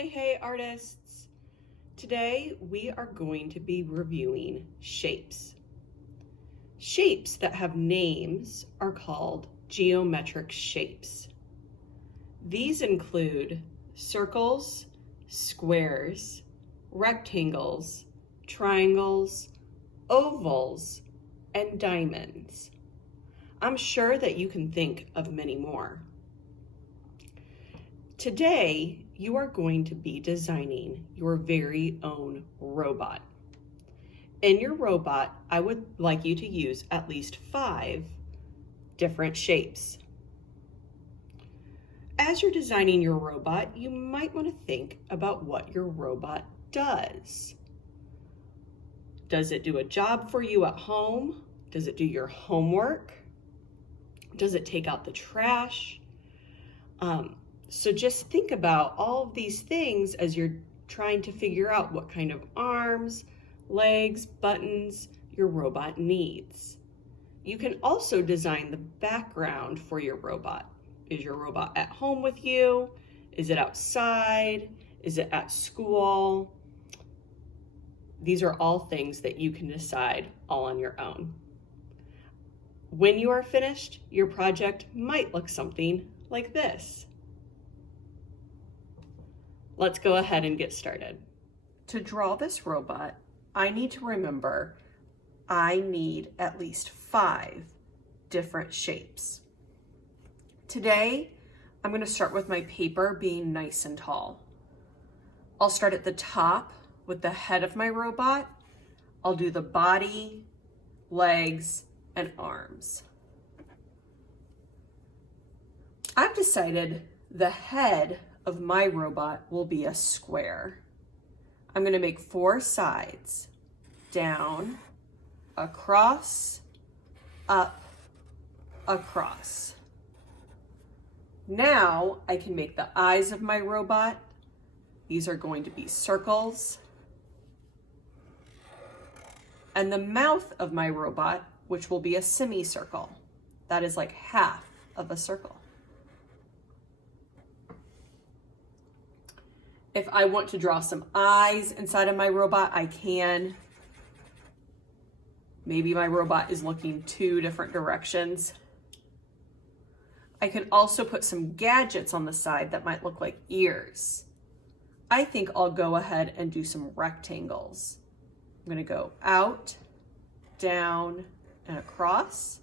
Hey artists! Today we are going to be reviewing shapes. Shapes that have names are called geometric shapes. These include circles, squares, rectangles, triangles, ovals, and diamonds. I'm sure that you can think of many more. Today, you are going to be designing your very own robot. In your robot, I would like you to use at least 5 different shapes. As you're designing your robot, you might want to think about what your robot does. Does it do a job for you at home? Does it do your homework? Does it take out the trash? So just think about all of these things as you're trying to figure out what kind of arms, legs, buttons your robot needs. You can also design the background for your robot. Is your robot at home with you? Is it outside? Is it at school? These are all things that you can decide all on your own. When you are finished, your project might look something like this. Let's go ahead and get started. To draw this robot, I need to remember I need at least 5 different shapes. Today, I'm going to start with my paper being nice and tall. I'll start at the top with the head of my robot. I'll do the body, legs, and arms. I've decided the head of my robot will be a square. I'm going to make 4 sides: down, across, up, across. Now I can make the eyes of my robot. These are going to be circles. And the mouth of my robot, which will be a semicircle. That is like half of a circle. If I want to draw some eyes inside of my robot, I can. Maybe my robot is looking 2 different directions. I can also put some gadgets on the side that might look like ears. I think I'll go ahead and do some rectangles. I'm going to go out, down, and across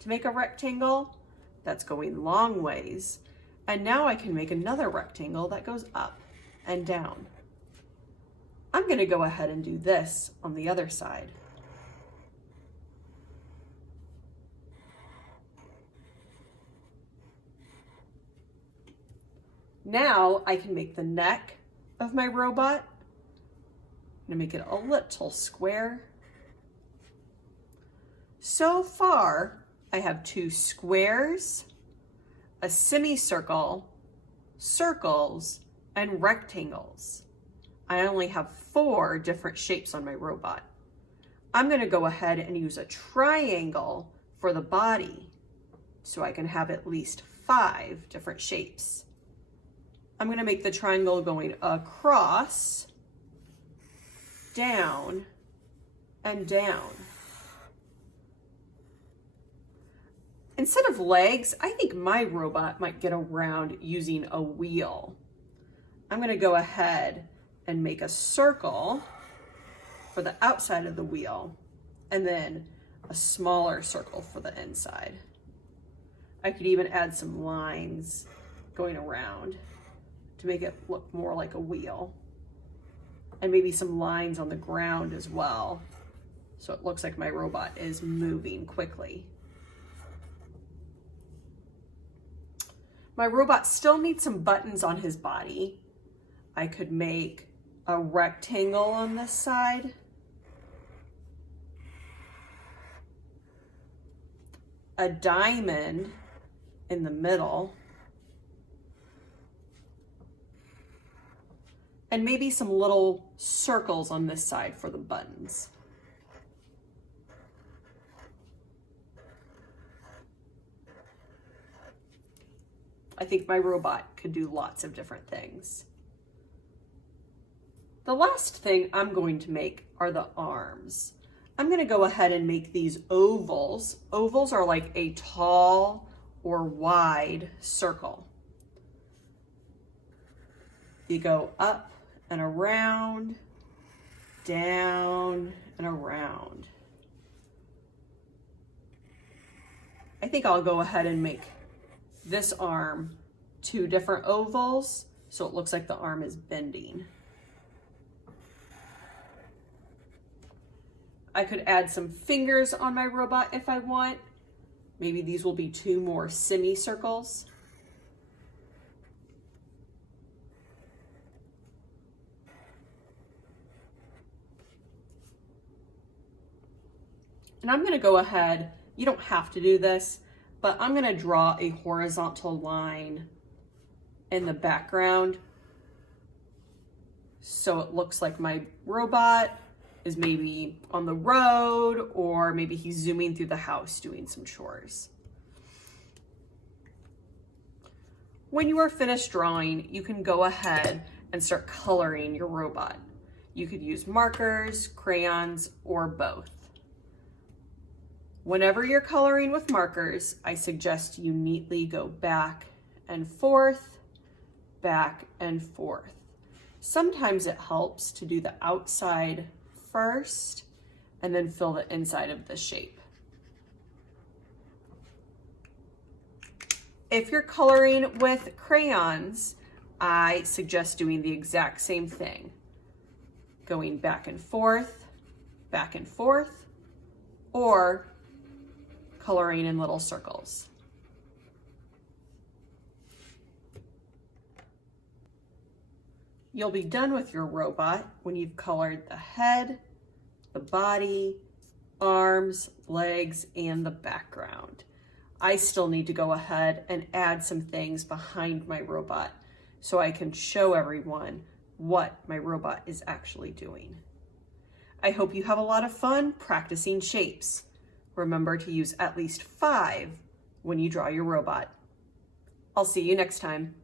to make a rectangle that's going long ways. And now I can make another rectangle that goes up and down. I'm going to go ahead and do this on the other side. Now I can make the neck of my robot. I'm going to make it a little square. So far, I have 2 squares, a semicircle, circles, and rectangles. I only have 4 different shapes on my robot. I'm going to go ahead and use a triangle for the body so I can have at least 5 different shapes. I'm going to make the triangle going across, down, and down. Instead of legs, I think my robot might get around using a wheel. I'm going to go ahead and make a circle for the outside of the wheel and then a smaller circle for the inside. I could even add some lines going around to make it look more like a wheel, and maybe some lines on the ground as well, so it looks like my robot is moving quickly. My robot still needs some buttons on his body. I could make a rectangle on this side, a diamond in the middle, and maybe some little circles on this side for the buttons. I think my robot could do lots of different things. The last thing I'm going to make are the arms. I'm going to go ahead and make these ovals. Ovals are like a tall or wide circle. You go up and around, down and around. I think I'll go ahead and make this arm 2 different ovals so it looks like the arm is bending. I could add some fingers on my robot if I want. Maybe these will be 2 more semicircles. And I'm going to go ahead, you don't have to do this, but I'm going to draw a horizontal line in the background so it looks like my robot is maybe on the road, or maybe he's zooming through the house doing some chores. When you are finished drawing, you can go ahead and start coloring your robot. You could use markers, crayons, or both. Whenever you're coloring with markers, I suggest you neatly go back and forth, back and forth. Sometimes it helps to do the outside first and then fill the inside of the shape. If you're coloring with crayons, I suggest doing the exact same thing. Going back and forth, or coloring in little circles. You'll be done with your robot when you've colored the head, the body, arms, legs, and the background. I still need to go ahead and add some things behind my robot so I can show everyone what my robot is actually doing. I hope you have a lot of fun practicing shapes. Remember to use at least 5 when you draw your robot. I'll see you next time.